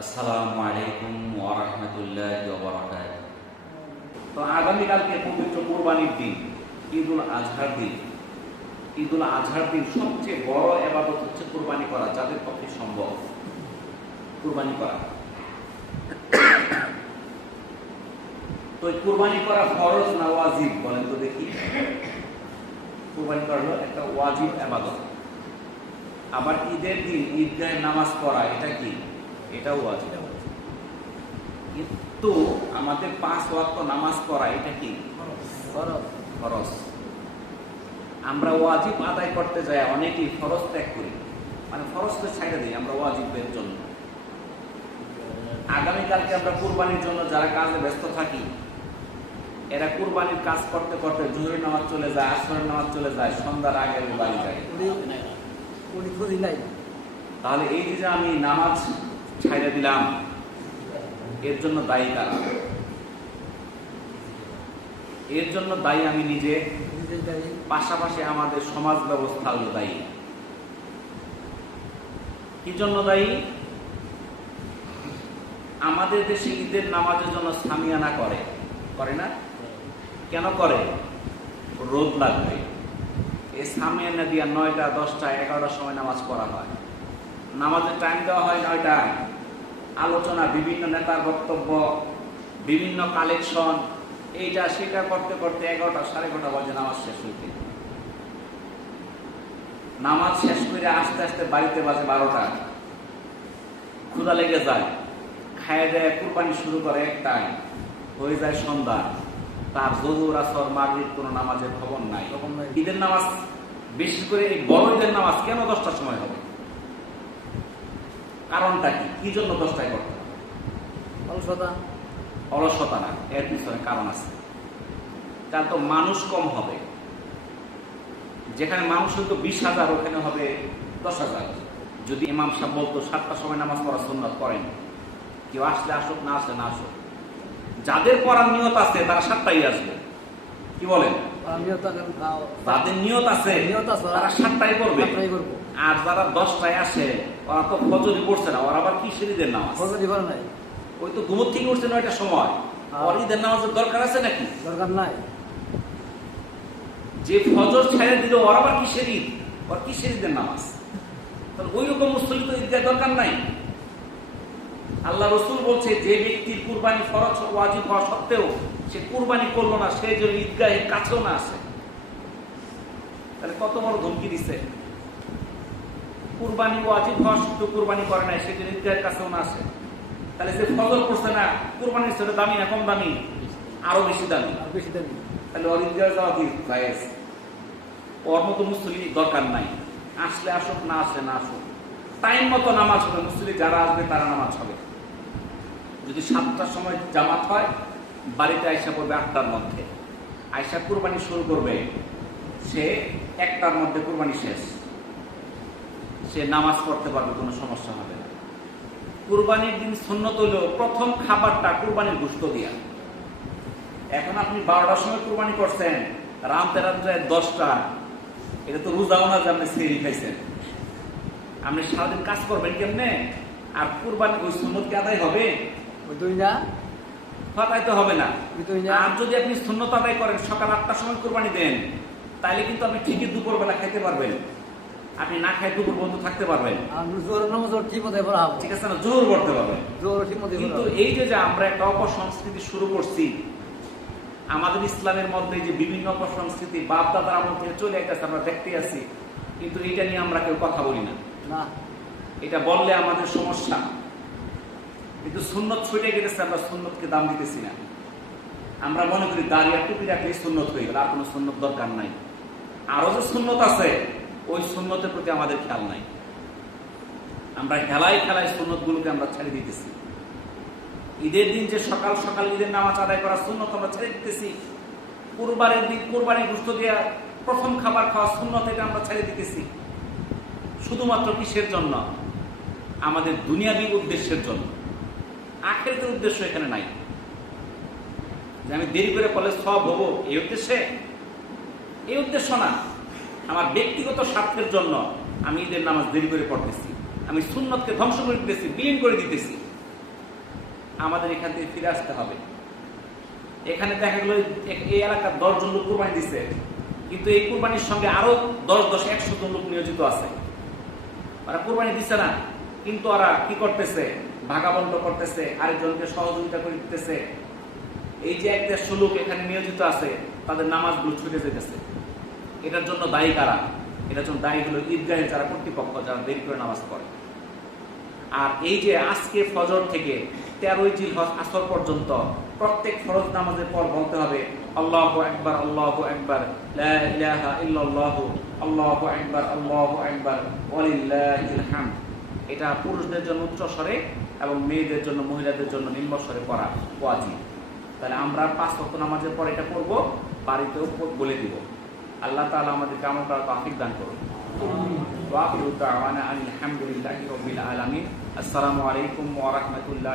আসসালামু আলাইকুম ওয়া রাহমাতুল্লাহি ওয়া বারাকাতুহু। তো আগামীকালকে পবিত্র কোরবানির দিন, ঈদুল আজহার দিন। ঈদুল আজহার দিন সবচেয়ে বড় এবাদত হচ্ছে কোরবানি করা, যাদের পক্ষে সম্ভব। কোরবানি করা। তো কোরবানি করা ফরজ না ওয়াজিব, বলেন তো দেখি। কোরবানি করা হলো একটা ওয়াজিব এবাদত। আবার ঈদের দিন ঈদগাহে নামাজ পড়া, এটা কি? এটাও ওয়াজিব কিন্তু আমাদের পাঁচ ওয়াক্ত নামাজ পড়া এটা কি? ফরজ। আমরা ওয়াজিব আদায় করতে যাই অনেকেই ফরজ ত্যাগ করি। মানে ফরজকে ছাইড়ে দিই আমরা ওয়াজিবের জন্য। আগামীকালকে আমরা কুরবানির জন্য যারা কাজে ব্যস্ত থাকি এরা কুরবানির কাজ করতে করতে জুহরি নামাজ চলে যায় আসরের নামাজ চলে যায় সন্ধ্যার আগে বাড়ি যায়। তাহলে এই যে আমি নামাজ ছাইড়ে দিলাম। এর জন্য দায়ী কারা এর জন্য দায়ী আমি নিজে। পাশাপাশি আমাদের সমাজ ব্যবস্থা হলো দায়ী। কি জন্য দায়ী? আমাদের দেশে ঈদের নামাজের জন্য সামিয়ানা করে। করে না? কেন করে? রোদ লাগবে। এই সামিয়ানা দিয়া নয়টা, দশটা, এগারোটার সময় নামাজ পড়া হয়। নামাজের টাইম দেওয়া হয় নয়টায়। আলোচনা বিভিন্ন নেতার বক্তব্য বিভিন্ন কালেকশন এইটা সেটা করতে করতে এগারোটা সাড়ে এগারোটা বাজে নামাজ শেষ হইতে। নামাজ শেষ করে আস্তে আস্তে বাড়িতে বাজে বারোটা। ক্ষুদা লেগে যায়। খায় দেয় কুরবানি শুরু করে একটাই হয়ে যায় সন্ধ্যা। তার জহুর আসর মাগরিব কোনো নামাজের খবর নাই। খবর নাই। ঈদের নামাজ বিশেষ করে এই বড় ঈদের নামাজ কেন দশটার সময় হবে? কারণটা কি? কি জন্য দশটায় করতে অলসতা। অলসতা না এর পিছনে কারণ আছে। তার তো মানুষ কম হবে। যেখানে মানুষ হয়তো বিশ হাজার ওখানে হবে দশ হাজার। যদি ইমাম সাহেব বলতো সাতটার সময় নামাজ পড়া সুন্নত করেন কেউ আসলে আসুক না আসলে না আসুক। যাদের পড়ার নিয়ত আছে তারা সাতটাই আসবে। কি বলেন? যাদের নিয়ত আছে তারা সাতটাই করবে। আর যারা দশটায় আসে ওরা তো ফজরি পড়ছে না ওরা আবার কি নামাজ? ফজর দিবার নাই। ওই তো ঘুমোর থেকে উঠছে নয়টার সময়। হ্যাঁ। ওর ঈদের নামাজের দরকার আছে নাকি? দরকার নাই। যে ফজর ছেড়ে দিল ওর আবার কিসের ঈদ ওর কিসের ঈদের নামাজ? তাহলে ওই রকম মুসলিম তো ঈদগাহ দরকার নাই। আল্লাহ রসুল বলছে যে ব্যক্তির কুরবানি ফরজ ওয়াজিব হওয়া সত্ত্বেও সে কুরবানি করল না সে যেন ঈদগাহের কাছেও না আসে তাহলে কত বড় ধমকি দিছে? কুরবানি ওয়াজিব হওয়া সত্ত্বেও কুরবানি করে নাই সে যেন ঈদগাহের কাছেও না আসে তাহলে সে ফজর করছে না কুরবানির ছেলে দামি না কম দামি? আরও বেশি দামি। বেশি দামি। তাহলে ওর ঈদগাহ যাওয়া কি জায়েজ ওর মতো মুসলিম দরকার নাই। আসলে আসুক না আসলে না আসুক। টাইম মতো নামাজ হবে মুসলিম যারা আসবে তারা নামাজ হবে। যদি সাতটার সময় জামাত হয় বাড়িতে আয়সা পড়বে আটটার মধ্যে। আয়সা কুরবানি শুরু করবে, সে একটার মধ্যে কুরবানি শেষ। সে নামাজ পড়তে পারবে, কোনো সমস্যা হবে না। কুরবানির দিন সুন্নত হলেও প্রথম খাবারটা কুরবানির গুস্ত দিয়া। এখন আপনি বারোটার সময় কোরবানি করছেন রামতে রামতে দশটা, এটা তো রোজাও না যে আপনি সেরি খাইছেন। আপনি সারাদিন কাজ করবেন কেমনে? আর কুরবানি ওই সুন্নতকে আদায় হবে? দুই না? আদায় তো হবে না। আর যদি আপনি সুন্নত আদায় করেন সকাল আটটার সময় কুরবানি দেন তাহলে কিন্তু আপনি ঠিকই দুপুর বেলা খাইতে পারবেন। আপনি না খাই দুপুর বন্ধ থাকতে পারবেন। ঠিক আছে না? জোর করতে পারবেন কিন্তু এই যে যে আমরা একটা অপসংস্কৃতি শুরু করছি আমাদের ইসলামের মধ্যে যে বিভিন্ন অপসংস্কৃতি বাপ দাদার আমল থেকে চলে আসছে আমরা দেখতে আছি। কিন্তু এটা নিয়ে আমরা কেউ কথা বলি না। না। এটা বললে আমাদের সমস্যা। কিন্তু সুন্নত ছুটে গেছে আমরা সুন্নতকে দাম দিতেছি না। আমরা মনে করি দাঁড়িয়ে টুপি রাখলেই সুন্নত হয়ে গেল, আর কোনো সুন্নত দরকার নাই। আরও যে সুন্নত আছে, ওই সুন্নতের প্রতি আমাদের খেয়াল নাই। আমরা খেলায় খেলায় সুন্নত গুলোকে আমরা ছেড়ে দিতেছি। ঈদের দিন যে সকাল সকাল ঈদের নামাজ আদায় করার সুন্নত আমরা ছেড়ে দিতেছি। কুরবানের দিন কুরবানি গুস্ত দেওয়া প্রথম খাবার খাওয়া সুন্নত এটা আমরা ছেড়ে দিতেছি। শুধুমাত্র কিসের জন্য? আমাদের দুনিয়াবী উদ্দেশ্যের জন্য। আখেরতের উদ্দেশ্য এখানে নাই। যে আমি দেরি করে কলেজ সব হব, এই উদ্দেশ্যে? এই উদ্দেশ্য না। আমার ব্যক্তিগত স্বার্থের জন্য আমি ঈদের নামাজ দেরি করে পড়তেছি। আমি সুন্নতকে ধ্বংস করে দিতেছি, বিলীন করে দিতেছি। আমাদের এখান থেকে ফিরে আসতে হবে। এখানে দেখা গেল এই এলাকার দশজন লোক কোরবানি দিচ্ছে কিন্তু এই কোরবানির সঙ্গে আরও দশ দশ একশো জন লোক নিয়োজিত আছে। ওরা কোরবানি দিচ্ছে না, কিন্তু ওরা কি করতেছে? ভাগাবন্ধ করতেছে, আরেকজনকে সহযোগিতা করে দিতেছে এই যে এক দেড়শো লোক এখানে নিয়োজিত আছে, তাদের নামাজগুলো ছুটে যেতেছে এটার জন্য দায়ী কারা? এটার জন্য দায়ী হলো ঈদগাহের যারা কর্তৃপক্ষ, যারা দেরি করে নামাজ পড়ে। আর এই যে আজকে ফজর থেকে তেরোই জিল হজ আসর পর্যন্ত প্রত্যেক ফরজ নামাজের পর বলতে হবে, আল্লাহ একবার আল্লাহ একবার আল্লাহ একবার আল্লাহ একবার এটা পুরুষদের জন্য উচ্চ স্বরে এবং মেয়েদের জন্য, মহিলাদের জন্য নিম্নস্বরে পড়া ওয়াজি তাহলে আমরা পাঁচ রক্ত নামাজের পর এটা করব বাড়িতেও বলে দিব। আল্লাহ তালা আমাদের কামন করার তাফিক দান করুন। আলহামদুলিল্লাহ আসসালামু আলাইকুম ওরহমতুল্লাহ